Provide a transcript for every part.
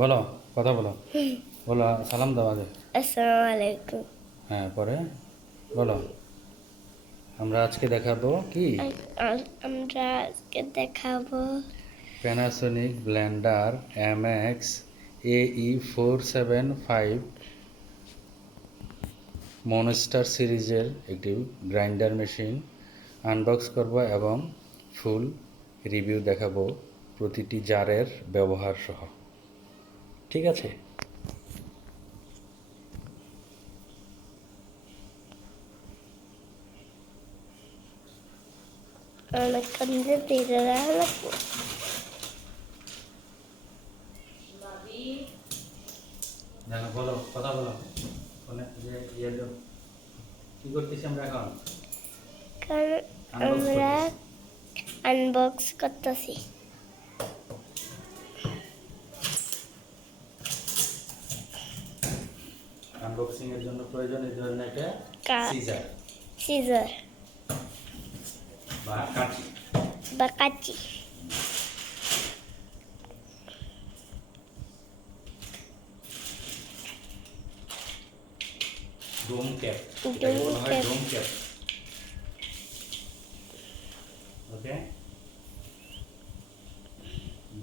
বলো কথা বলো। বলো সালাম দাও আগে। আসসালামু আলাইকুম হ্যাঁ পরে। বলো। আমরা আজকে দেখাবো কি? আমরা আজকে দেখাবো Panasonic blender M X A E four seven five monster সিরিজের একটি গ্রাইন্ডার মেশিন আনবক্স করব এবং ফুল রিভিউ দেখাবো প্রতিটি জারের ব্যবহার সহ। ঠিক আছে? বলো কথা বলো। ফোনে যে ইয়ে দাও। কি করতেছি আমরা এখন? আমরা আনবক্স করতেছি। আনবক্সিং এর জন্য প্রয়োজন এই ধরনের একটা সিজার সিজার বা কাঠি। বা কাচি dome cap. Dome cap. Okay?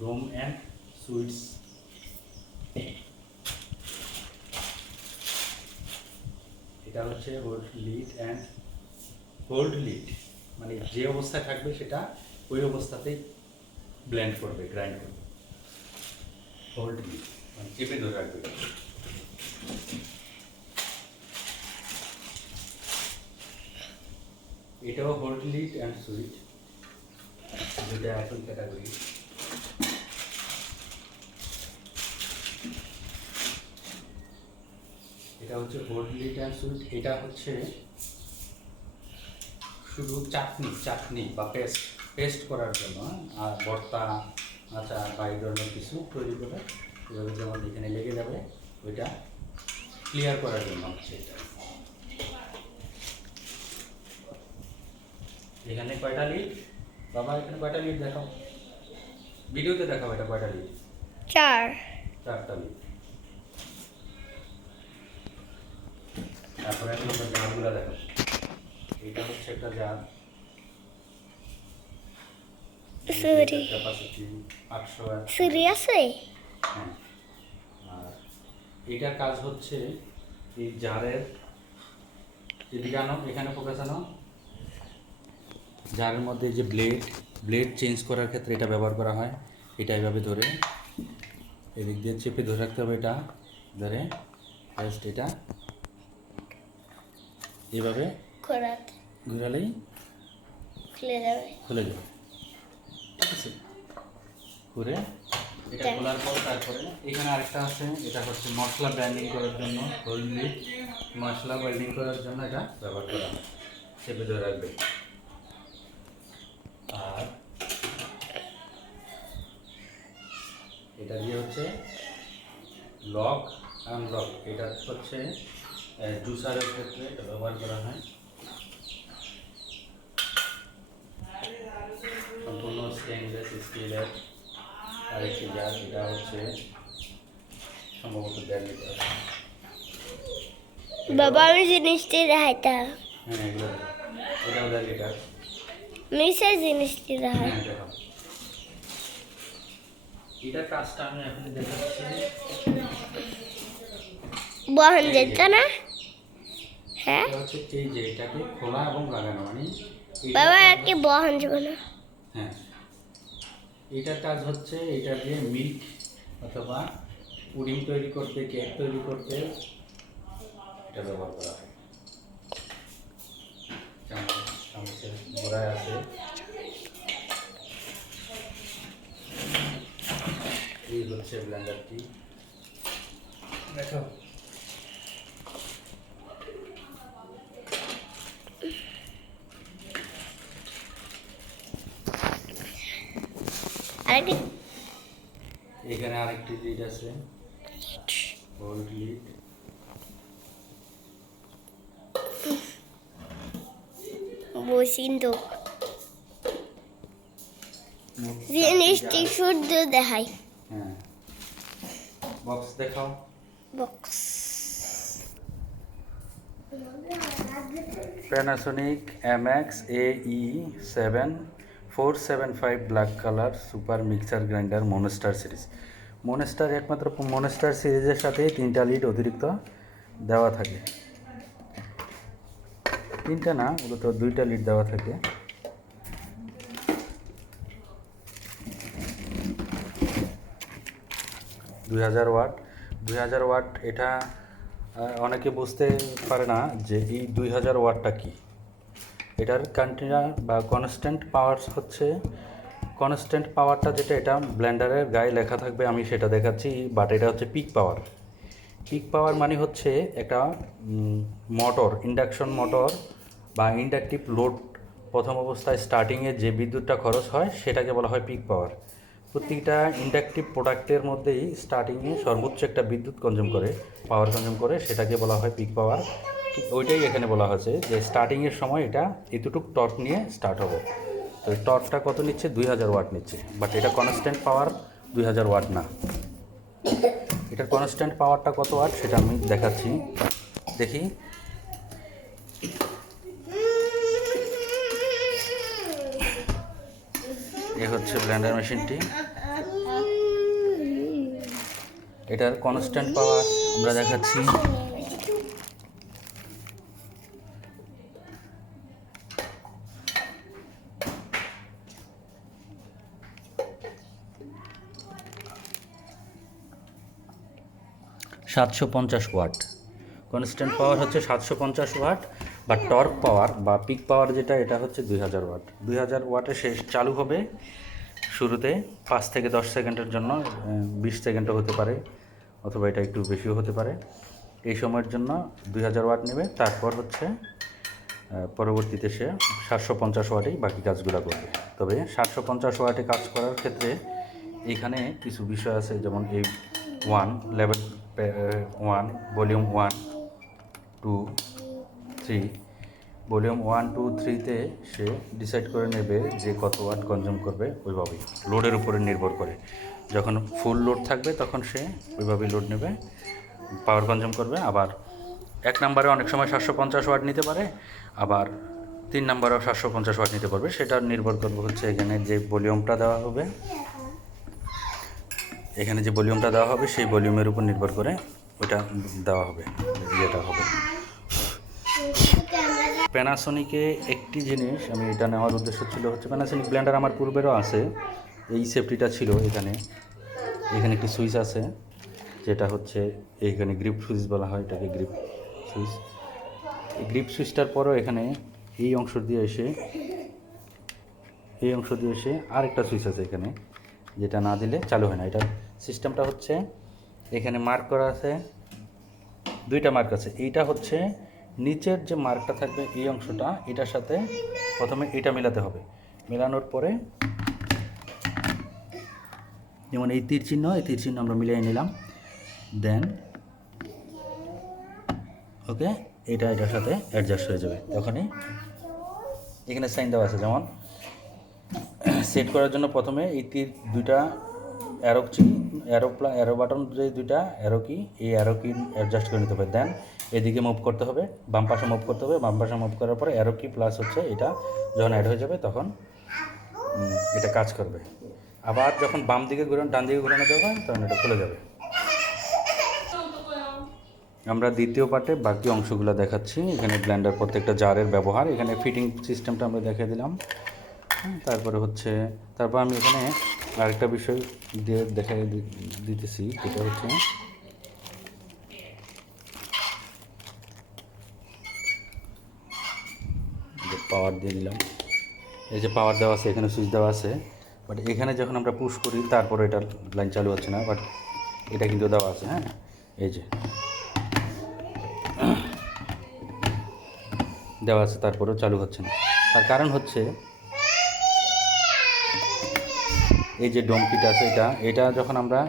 Dome and sweets. এটা হচ্ছে hold lid and hold lid মানে যে অবস্থায় থাকবে সেটা ওই অবস্থাতেই ব্লেন্ড করবে গ্রাইন্ড করবে। হোল্ড লিড মানে চেপে ধরে রাখবে। এটাও হোল্ড লিড অ্যান্ড সুইট যেটা এখন ক্যাটাগরি এটা হচ্ছে লিড অ্যান্ড এটা হচ্ছে শুধু চাটনি চাটনি বা পেস্ট পেস্ট করার জন্য হ্যাঁ? আর ভর্তা আচার বা এই ধরনের কিছু তৈরি করে এভাবে যেমন এখানে লেগে যাবে ওইটা ক্লিয়ার করার জন্য হচ্ছে এটা। এখানে কয়টা লিড বাবা এখানে কয়টা লিড দেখাও? ভিডিওতে দেখাও এটা কয়টা লিড চার। চারটা লিড তারপরে এখন আমরা জারগুলো দেখাবো এটা হচ্ছে একটা জার। আছে? হ্যাঁ। আর এটার কাজ হচ্ছে এই জারের এদিকে আনো এখানে ফোকাস আনো। জারের মধ্যে যে ব্লেড ব্লেড চেঞ্জ করার ক্ষেত্রে এটা ব্যবহার করা হয়। এটা এভাবে ধরে। এদিক দিয়ে চেপে ধরে রাখতে হবে এটা। ধরে। জাস্ট এটা। এভাবে করাত ঘুরালেই খুলে যাবে। খুলে যাবে। ঠিক আছে। ঘুরে এটা খোলার পর তারপরে এখানে আরেকটা আছে এটা হচ্ছে মশলা ব্যান্ডিং করার জন্য হলদি মশলা ব্যান্ডিং করার জন্য এটা ব্যবহার করা হয়। চেপে ধরে রাখবে। আর এটা দিয়ে হচ্ছে লক আনলক। এটা হচ্ছে জুসারের ক্ষেত্রে এটা ব্যবহার করা হয়। সম্পূর্ণ স্টেনলেস স্টিলের আরেকটি জার এটা হচ্ছে সম্ভবত দেড় লিটার বাবা আমি জিনিসটি দেখাইতাম। হ্যাঁ এগুলো। এটাও দেড় লিটার নিচের জিনিসটি দেখাই হ্যাঁ এটার কাজটা আমি এখন দেখাচ্ছি। বহন যেত না? হ্যাঁ? এটা হচ্ছে এই যে? এটাকে খোলা এবং লাগানো মানে এটা- বাবা আর বহন যাবে না। হ্যাঁ। এটার কাজ হচ্ছে এটা দিয়ে মিল্ক অথবা পুডিং তৈরি করতে কেক তৈরি করতে এটা ব্যবহার করা হয়। চামচের গোড়ায় আছে এই হচ্ছে ব্লেন্ডারটি। দেখো। আর এখানে আরেকটি লিড আছে। হোল্ড লিড বসিন্দু জিনিসটি দেখাই। হ্যাঁ। বক্স দেখাও। Box Panasonic M X A E seven four seven five black colour super mixer grinder monster series. Monster একমাত্র মনস্টার সিরিজের সাথে তিনটা লিড অতিরিক্ত দেওয়া থাকে। তিনটা না মূলত দুইটা লিড দেওয়া থাকে। দুই হাজার ওয়াট। দুই হাজার ওয়াট এটা অনেকে বুঝতে পারে না যে এই দুই হাজার ওয়াটটা কী। এটার কন্টিনিউয়ার বা কনস্ট্যান্ট পাওয়ার হচ্ছে কনস্ট্যান্ট পাওয়ারটা যেটা, এটা ব্লেন্ডারের গায়ে লেখা থাকবে, আমি সেটা দেখাচ্ছি বাট এটা হচ্ছে পিক পাওয়ার পিক পাওয়ার মানে হচ্ছে একটা মোটর ইন্ডাকশন মোটর বা ইন্ডাকটিভ লোড প্রথম অবস্থায় স্টার্টিংয়ে যে বিদ্যুৎটা খরচ হয়, সেটাকে বলা হয় পিক পাওয়ার প্রত্যেকটা ইন্ডাকটিভ প্রোডাক্টের মধ্যেই স্টার্টিংয়ে সর্বোচ্চ একটা বিদ্যুৎ কনজিউম করে পাওয়ার কনজিউম করে, সেটাকে বলা হয় পিক পাওয়ার ওইটাই এখানে বলা হয়েছে যে স্টার্টিংয়ের সময় এটা এতটুক টর্ক নিয়ে স্টার্ট হবে। তো টর্কটা কত নিচ্ছে? দুই হাজার ওয়াট নিচ্ছে। বাট এটা কনস্ট্যান্ট পাওয়ার দুই হাজার ওয়াট না। এটার কনস্ট্যান্ট পাওয়ারটা কত ওয়াট সেটা আমি দেখাচ্ছি। দেখি। এ হচ্ছে ব্ল্যান্ডার মেশিনটি এটার কনস্ট্যান্ট পাওয়ার আমরা দেখাচ্ছি। সাতশো পঞ্চাশ ওয়াট। কনস্ট্যান্ট পাওয়ার হচ্ছে সাতশো পঞ্চাশ ওয়াট, বা টর্ক পাওয়ার বা পিক পাওয়ার যেটা, এটা হচ্ছে দুই হাজার ওয়াট। দুই হাজার ওয়াটে শেষ চালু হবে শুরুতে পাঁচ থেকে দশ সেকেন্ডের জন্য বিশ সেকেন্ডও হতে পারে, অথবা এটা একটু বেশিও হতে পারে। এই সময়ের জন্য দুই হাজার ওয়াট নেবে, তারপর হচ্ছে পরবর্তীতে সে সাতশো পঞ্চাশ ওয়াটেই বাকি কাজগুলো করবে। তবে সাতশো পঞ্চাশ ওয়াটে কাজ করার ক্ষেত্রে এখানে কিছু বিষয় আছে, যেমন এই one level one volume one two three volume one two থ্রিতে সে ডিসাইড করে নেবে যে কত ওয়াট কনজিউম করবে ওইভাবেই। লোডের উপরে নির্ভর করে। যখন ফুল লোড থাকবে তখন সে ওইভাবেই লোড নেবে পাওয়ার কনজিউম করবে। আবার এক নম্বরে অনেক সময় সাতশো পঞ্চাশ ওয়াট নিতে পারে, আবার তিন নম্বরেও সাতশো পঞ্চাশ ওয়াট নিতে পারবে। সেটা নির্ভর করবে হচ্ছে এখানে যে ভলিউমটা দেওয়া হবে। এখানে যে ভলিউমটা দেওয়া হবে, সেই ভলিউমের উপর নির্ভর করে ওটা দেওয়া হবে, ইয়েটা হবে। প্যানাসোনিকে একটি জিনিস আমি এটা নেওয়ার উদ্দেশ্য ছিল হচ্ছে প্যানাসোনিক ব্ল্যান্ডার আমার পূর্বেরও আছে, এই সেফটিটা ছিল এখানে। এখানে একটি সুইচ আছে, যেটা হচ্ছে এইখানে গ্রিপ সুইচ বলা হয়, এটাকে গ্রিপ সুইচ। এই গ্রিপ সুইচটার পরও এখানে এই অংশ দিয়ে এসে, এই অংশ দিয়ে এসে আরেকটা সুইচ আছে এখানে, যেটা না দিলে চালু হয় না। এটার সিস্টেমটা হচ্ছে, এখানে মার্ক করা আছে, দুইটা মার্ক আছে। এইটা হচ্ছে নিচের যে মার্কটা থাকবে এই অংশটা, এটার সাথে প্রথমে এটা মেলাতে হবে। মেলানোর পরে যেমন এই তীর চিহ্ন, এই তীর চিহ্ন আমরা মিলিয়ে নিলাম। দেন ওকে এটা, এটার সাথে অ্যাডজাস্ট হয়ে যাবে। তখনই এখানে সাইন দেওয়া আছে। যেমন সেট করার জন্য প্রথমে এই তীর দুইটা অ্যারো অ্যারো অ্যারো বাটন যে দুইটা অ্যারো কি এই অ্যারো কি অ্যাডজাস্ট করে নিতে হবে। দেন এদিকে মুভ করতে হবে, বাম পাশে মুভ করতে হবে, বাম পাশে মুভ করার পরে অ্যারো কি প্লাস হচ্ছে এটা যখন অ্যাড হয়ে যাবে তখন এটা কাজ করবে। আবার যখন বাম দিকে ঘুরান, ডান দিকে ঘুরানো যাবে, তখন এটা খুলে যাবে। আমরা দ্বিতীয় পার্টে বাকি অংশগুলো দেখাচ্ছি। এখানে ব্ল্যান্ডার প্রত্যেকটা জারের ব্যবহার। এখানে ফিটিং সিস্টেমটা আমরা দেখে দিলাম। তারপরে হচ্ছে, তারপর আমি এখানে আরেকটা বিষয় দিয়ে দেখা দিতেছি যেটা হচ্ছে পাওয়ার দিয়ে দিলাম। এই যে পাওয়ার দেওয়া আছে, এখানে সুইচ দেওয়া আছে বাট এখানে যখন আমরা পুশ করি, তারপরে এটা লাইন চালু হচ্ছে না বাট এটা কিন্তু দেওয়া আছে হ্যাঁ? এই যে দেওয়া আছে, তারপরেও চালু হচ্ছে না। তার কারণ হচ্ছে এই যে ডমকিটা আছে এটা এটা যখন আমরা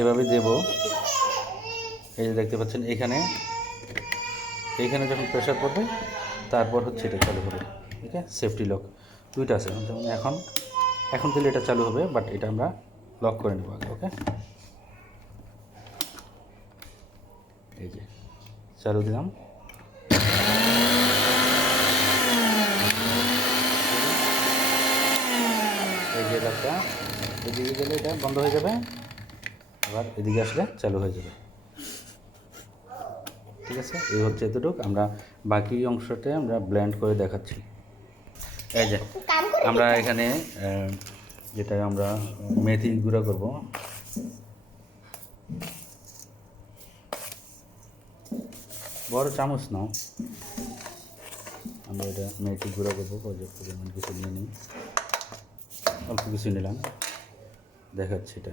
এভাবে দেব, এই যে দেখতে পাচ্ছেন এখানে এইখানে যখন প্রেশার পড়বে, তারপর হচ্ছে এটা চালু হবে, ঠিক আছে? সেফটি লক দুইটা আছে। এখন এখন দিলে এটা চালু হবে বাট এটা আমরা লক করে নেব ওকে এই যে, চালু দিলাম এই যে এলাকা এদিকে গেলে এটা বন্ধ হয়ে যাবে। আবার এদিকে আসলে চালু হয়ে যাবে। ঠিক আছে? এই হচ্ছে এতটুকু। আমরা বাকি অংশটা আমরা ব্লেন্ড করে দেখাচ্ছি। এই যে, আমরা এখানে যেটা আমরা মেথি গুঁড়া করব। বড় চামচ নাও। আমরা এটা মেথি গুঁড়া করব। পর্যাপ্ত পরিমাণ কিছু নিয়ে নিই। অল্প কিছু নিলাম। দেখাচ্ছি এটা।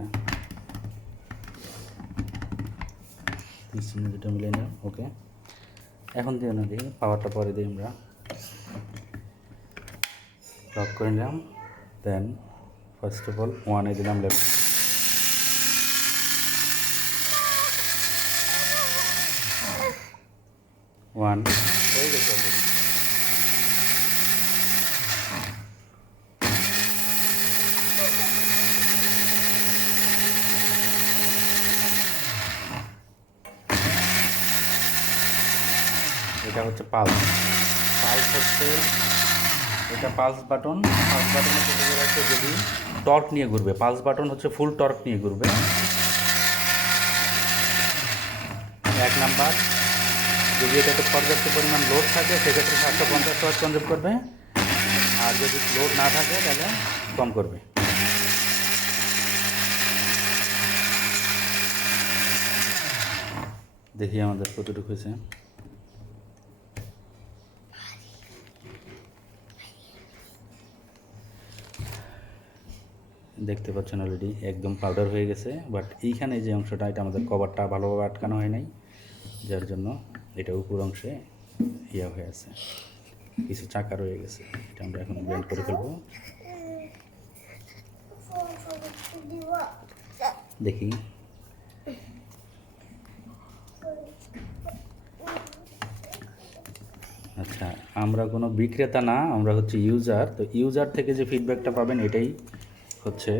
তিরিশ মিনিট যেটা মিলে নিলাম, ওকে। এখন দিয়ে না দিই পাওয়ারটা পরে দিই আমরা লক করে নিলাম। দেন ফার্স্ট অফ অল ওয়ানে দিলাম লেফট ওয়ান হয়ে গেছে এটা হচ্ছে পালস। পালস হচ্ছে এটা পালস বাটন। পালস বাটন হচ্ছে লেগে রাখছে যদি টর্ক নিয়ে ঘুরবে, পালস বাটন হচ্ছে ফুল টর্ক নিয়ে ঘুরবে। এক নাম্বার, যদি এটাতে পর্যাপ্ত পরিমাণ লোড থাকে, সেক্ষেত্রে সাতশো পঞ্চাশ ওয়াট কনজিউম করবে। আর যদি লোড না থাকে, তাহলে কম করবে। দেখি আমাদের কতটুকু হয়েছে। দেখতে পাচ্ছেন অলরেডি একদম পাউডার হয়ে গেছে বাট এইখানে যে অংশটা, এটা আমাদের কভারটা ভালোভাবে আটকানো হয় নাই, যার জন্য এটা উপর অংশে ইয়া হয়ে আছে, কিছু চাকা রয়ে গেছে, এটা আমরা এখন ব্লেন্ড করে ফেলব। দেখি। আচ্ছা আমরা কোনো বিক্রেতা না, আমরা হচ্ছে ইউজার তো ইউজার থেকে যে ফিডব্যাকটা পাবেন, এটাই হচ্ছে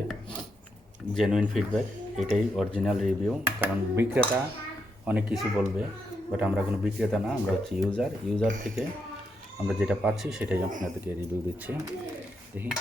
জেনুইন ফিডব্যাক এটাই অরিজিনাল রিভিউ কারণ বিক্রেতা অনেক কিছু বলবে বাট আমরা কোনো বিক্রেতা না, আমরা হচ্ছে ইউজার ইউজার থেকে আমরা যেটা পাচ্ছি, সেটাই আপনাদেরকে রিভিউ দিচ্ছি। দেখি।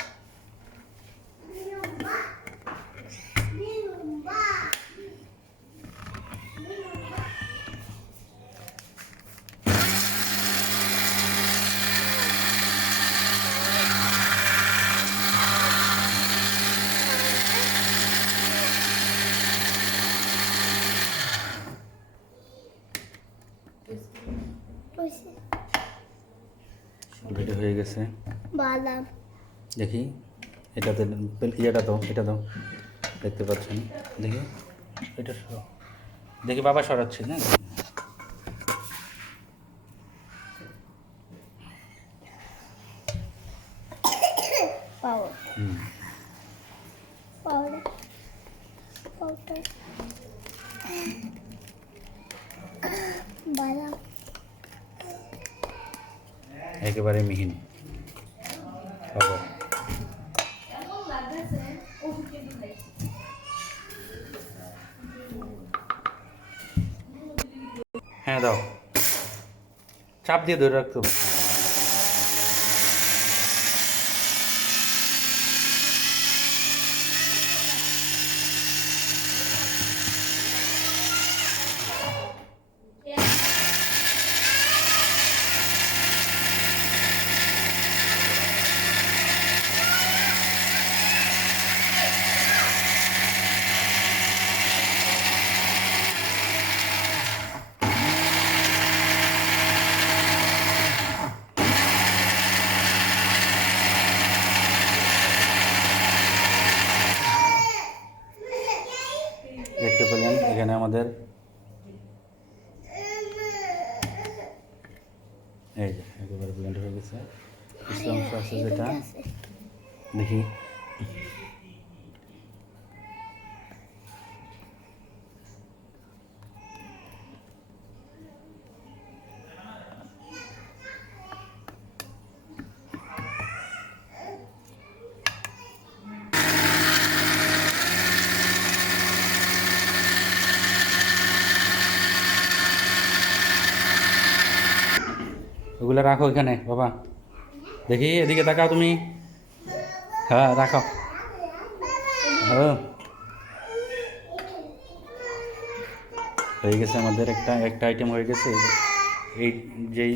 অলরেডি হয়ে গেছে। বাদাম। দেখি এটাতে ইয়েটা দাও এটা দাও। দেখতে পাচ্ছেন? দেখি। এটা। দেখি বাবা সরাচ্ছি না? পাউডার পাউডার পাউডার বাদাম। একেবারে মিহিন বাবা হ্যাঁ দাও চাপ দিয়ে ধরে রাখতে হবে। দেখতে পেলেন এখানে আমাদের এই যে, একেবারে ব্লেন্ড হয়ে গেছে। কিছু অংশ আছে যেটা। দেখি। ওগুলো রাখো এখানে বাবা। দেখি, এদিকে তাকাও তুমি। হ্যাঁ রাখো হ্যাঁ হয়ে গেছে আমাদের একটা একটা আইটেম হয়ে গেছে। এই, যেই